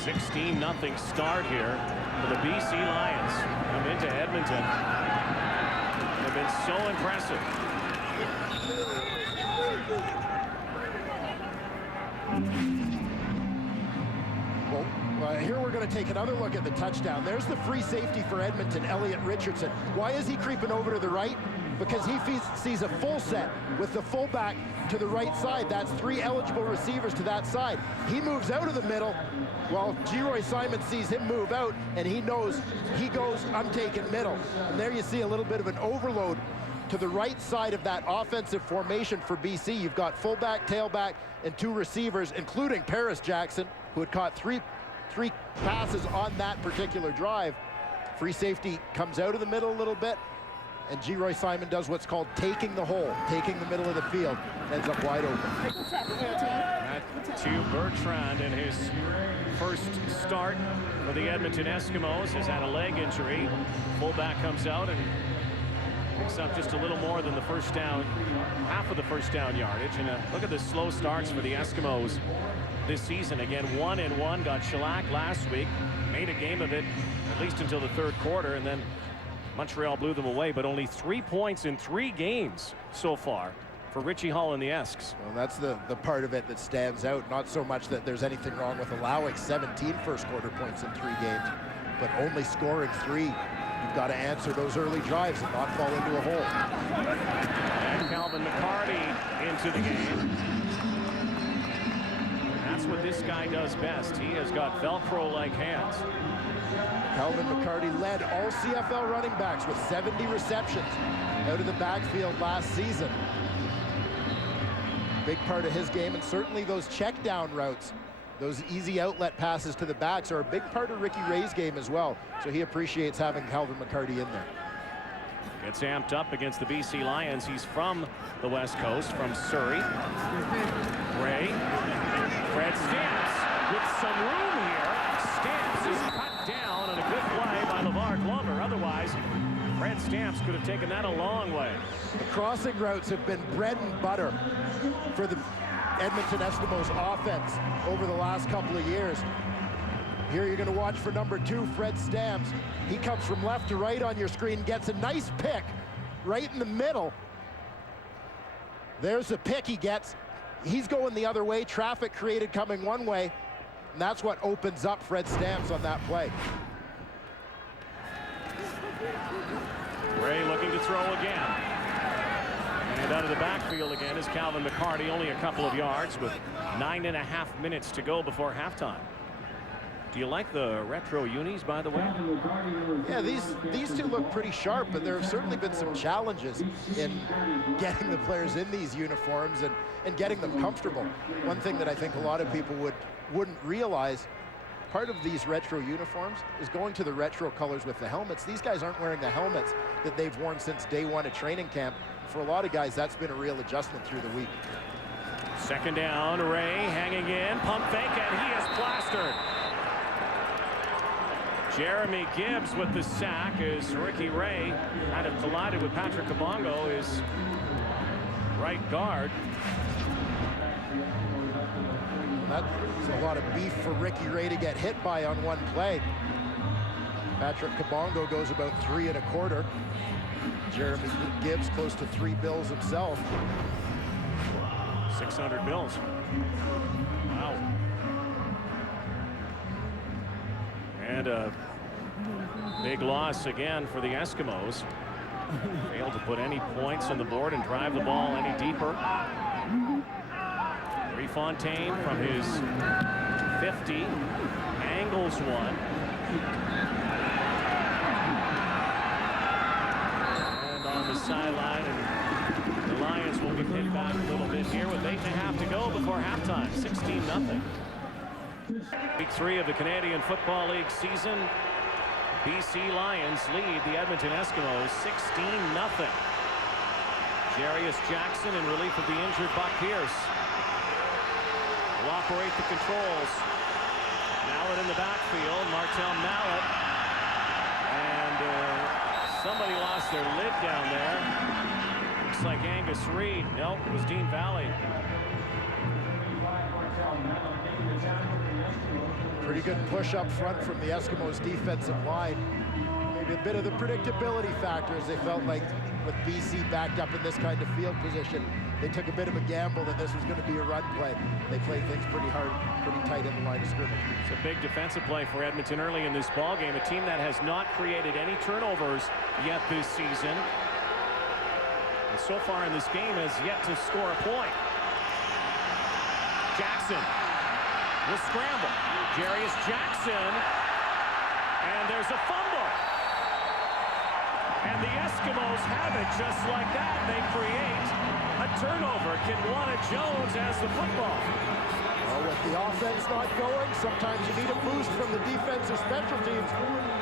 16-0 start here for the BC Lions. Come into Edmonton. They've been so impressive. Well, here we're going to take another look at the touchdown. There's the free safety for Edmonton, Elliot Richardson. Why is he creeping over to the right? Because he sees a full set with the fullback to the right side. That's 3 eligible receivers to that side. He moves out of the middle while Geroy Simon sees him move out, and he knows, he goes, I'm taking middle. And there you see a little bit of an overload to the right side of that offensive formation for BC. You've got fullback, tailback, and 2 receivers, including Paris Jackson, who had caught three passes on that particular drive. Free safety comes out of the middle a little bit, and Geroy Simon does what's called taking the hole, taking the middle of the field, ends up wide open. Matthew Bertrand in his first start for the Edmonton Eskimos has had a leg injury. Fullback comes out and picks up just a little more than the first down, half of the first down yardage. And look at the slow starts for the Eskimos this season. Again, 1-1, got shellacked last week, made a game of it at least until the third quarter, and then Montreal blew them away. But only 3 points in 3 games so far for Richie Hall and the Esks. Well, that's the part of it that stands out. Not so much that there's anything wrong with allowing 17 first quarter points in 3 games, but only scoring 3. You've got to answer those early drives and not fall into a hole. And Calvin McCarty into the game. That's what this guy does best. He has got Velcro-like hands. Calvin McCarty led all CFL running backs with 70 receptions out of the backfield last season. Big part of his game, and certainly those check down routes, those easy outlet passes to the backs are a big part of Ricky Ray's game as well. So he appreciates having Calvin McCarty in there. Gets amped up against the BC Lions. He's from the West Coast, from Surrey. Ray. Fred Stamps with some room here. Stamps is cut down on a good play by LeVar Glover. Otherwise, Fred Stamps could have taken that a long way. The crossing routes have been bread and butter for the Edmonton Eskimos offense over the last couple of years. Here you're going to watch for number 2, Fred Stamps. He comes from left to right on your screen, gets a nice pick right in the middle. There's the pick he gets. He's going the other way. Traffic created coming one way, and that's what opens up Fred Stamps on that play. Ray looking to throw again. And out of the backfield again is Calvin McCarty, only a couple of yards with 9.5 minutes to go before halftime. Do you like the retro unis, by the way? Yeah, these 2 look pretty sharp, but there have certainly been some challenges in getting the players in these uniforms and getting them comfortable. One thing that I think a lot of people wouldn't realize, part of these retro uniforms is going to the retro colors with the helmets. These guys aren't wearing the helmets that they've worn since day 1 at training camp. For a lot of guys, that's been a real adjustment through the week. Second down, Ray hanging in, pump fake, and he is plastered. Jeremy Gibbs with the sack as Ricky Ray kind of collided with Patrick Kabongo, his right guard. That's a lot of beef for Ricky Ray to get hit by on one play. Patrick Kabongo goes about 3 1/4. Jeremy Gibbs close to 3 bills himself. 600 bills. Wow. And a big loss again for the Eskimos. Failed to put any points on the board and drive the ball any deeper. Refontaine from his 50 angles one. And on the sideline, and the Lions will be hit back a little bit here with 8.5 to go before halftime. 16-0. Week 3 of the Canadian Football League season. BC Lions lead the Edmonton Eskimos 16-0. Jarius Jackson in relief of the injured Buck Pierce will operate the controls. Mallett in the backfield, Martel Mallett, and somebody lost their lid down there. Looks like Angus Reid. Nope, it was Dean Valley. Pretty good push up front from the Eskimos defensive line. Maybe a bit of the predictability factor, as they felt like with BC backed up in this kind of field position, they took a bit of a gamble that this was going to be a run play. They played things pretty hard, pretty tight in the line of scrimmage. It's a big defensive play for Edmonton early in this ball game. A team that has not created any turnovers yet this season, and so far in this game has yet to score a point. Jackson will scramble. Jarius Jackson, and there's a fumble. And the Eskimos have it just like that. They create a turnover. Kidwana Jones has the football. Well, with the offense not going, sometimes you need a boost from the defense or special teams.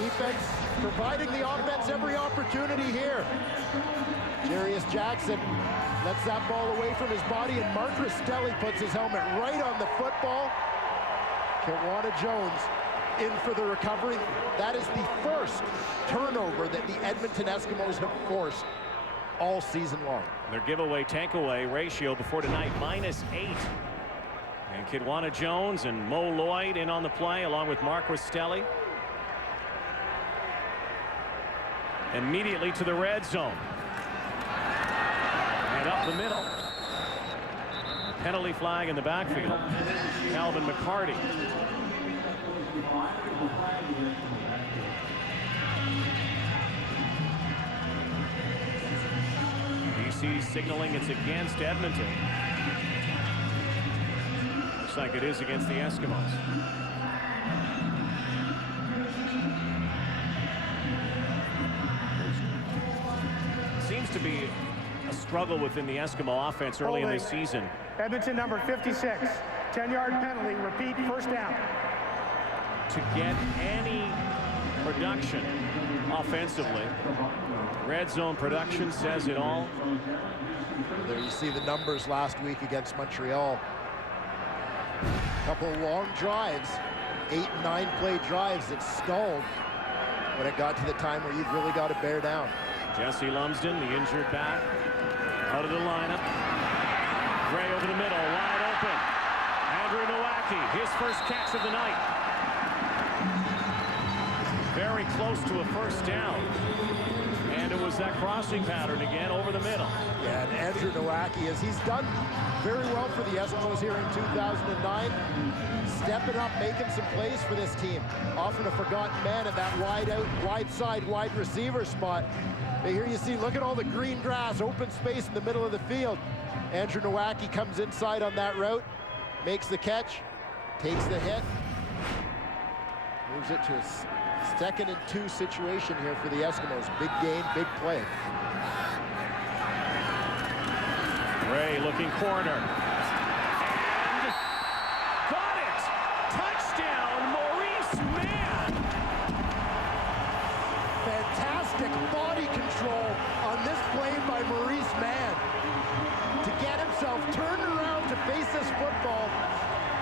Defense providing the offense every opportunity here. Jarius Jackson lets that ball away from his body, and Mark Rastelli puts his helmet right on the football. Kidwana Jones in for the recovery. That is the first turnover that the Edmonton Eskimos have forced all season long. Their giveaway takeaway ratio before tonight -8. And Kidwana Jones and Mo Lloyd in on the play along with Mark Rastelli. Immediately to the red zone. And up the middle. Penalty flag in the backfield. Calvin McCarty. BC signaling it's against Edmonton. Looks like it is against the Eskimos. Seems to be a struggle within the Eskimo offense early in this season. Edmonton number 56, 10-yard penalty, repeat, first down. To get any production offensively, red zone production says it all. There you see the numbers last week against Montreal. Couple long drives, 8 and 9 play drives that stalled when it got to the time where you've really got to bear down. Jesse Lumsden, the injured back, out of the lineup. Gray over the middle, wide open. Andrew Nowacki, his first catch of the night. Very close to a first down. And it was that crossing pattern again over the middle. Yeah, and Andrew Nowacki, as he's done very well for the Eskimos here in 2009, stepping up, making some plays for this team. Often a forgotten man at that wide side, wide receiver spot. But here you see, look at all the green grass, open space in the middle of the field. Andrew Nowacki comes inside on that route, makes the catch, takes the hit, moves it to a 2nd and 2 situation here for the Eskimos. Big gain, big play. Ray looking corner. And got it! Touchdown, Maurice Mann! Fantastic body control on this play by Maurice Mann to get himself turned around to face this football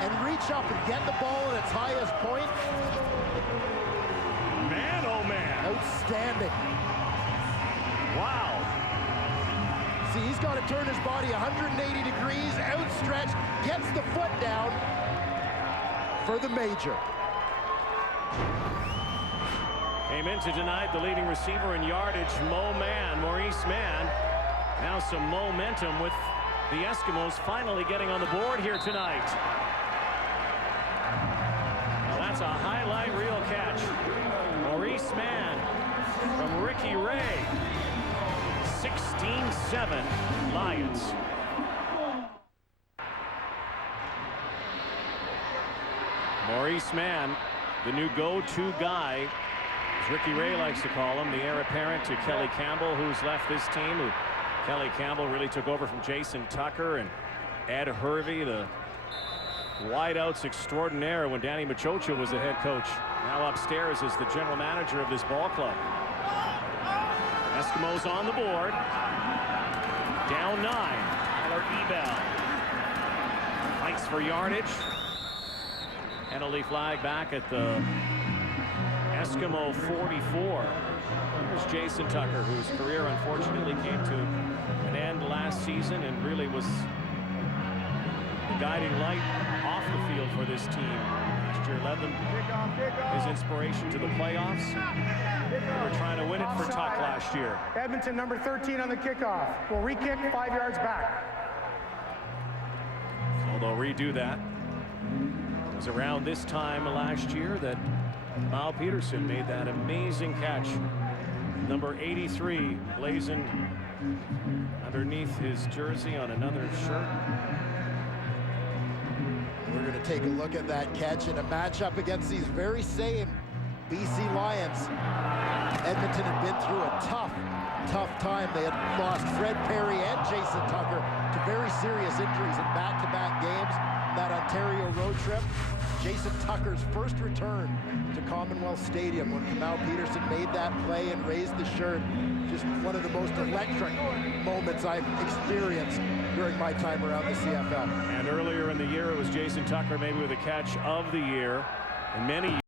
and reach up and get the ball at its highest point. Man, oh man. Outstanding. Wow. See, he's got to turn his body 180 degrees, outstretched, gets the foot down for the major. Came into tonight the leading receiver in yardage, Maurice Mann. Now some momentum with the Eskimos finally getting on the board here tonight. Well, that's a highlight reel catch. Maurice Mann from Ricky Ray. 16-7 Lions. Maurice Mann, the new go-to guy, as Ricky Ray likes to call him, the heir apparent to Kelly Campbell, who's left this team. Kelly Campbell really took over from Jason Tucker and Ed Hervey, the wideouts extraordinaire when Danny Machocha was the head coach. Now upstairs is the general manager of this ball club. Eskimos on the board. Down 9. Tyler Ebel fights for yardage. Penalty flag back at the Eskimo 44. Here's Jason Tucker, whose career unfortunately came to an end last season and really was the guiding light off the field for this team last year, led them his inspiration to the playoffs. They were trying to win it for Tuck last year. Edmonton, number 13 on the kickoff. Will re-kick 5 yards back. So they'll redo that. It was around this time last year that Mal Peterson made that amazing catch. Number 83 blazing underneath his jersey on another shirt. We're going to take a look at that catch in a matchup against these very same BC Lions. Edmonton had been through a tough time. They had lost Fred Perry and Jason Tucker to very serious injuries in back-to-back games. That Ontario road trip. Jason Tucker's first return to Commonwealth Stadium when Mal Peterson made that play and raised the shirt. Just one of the most electric moments I've experienced during my time around the CFL. And earlier in the year, it was Jason Tucker maybe with a catch of the year. And many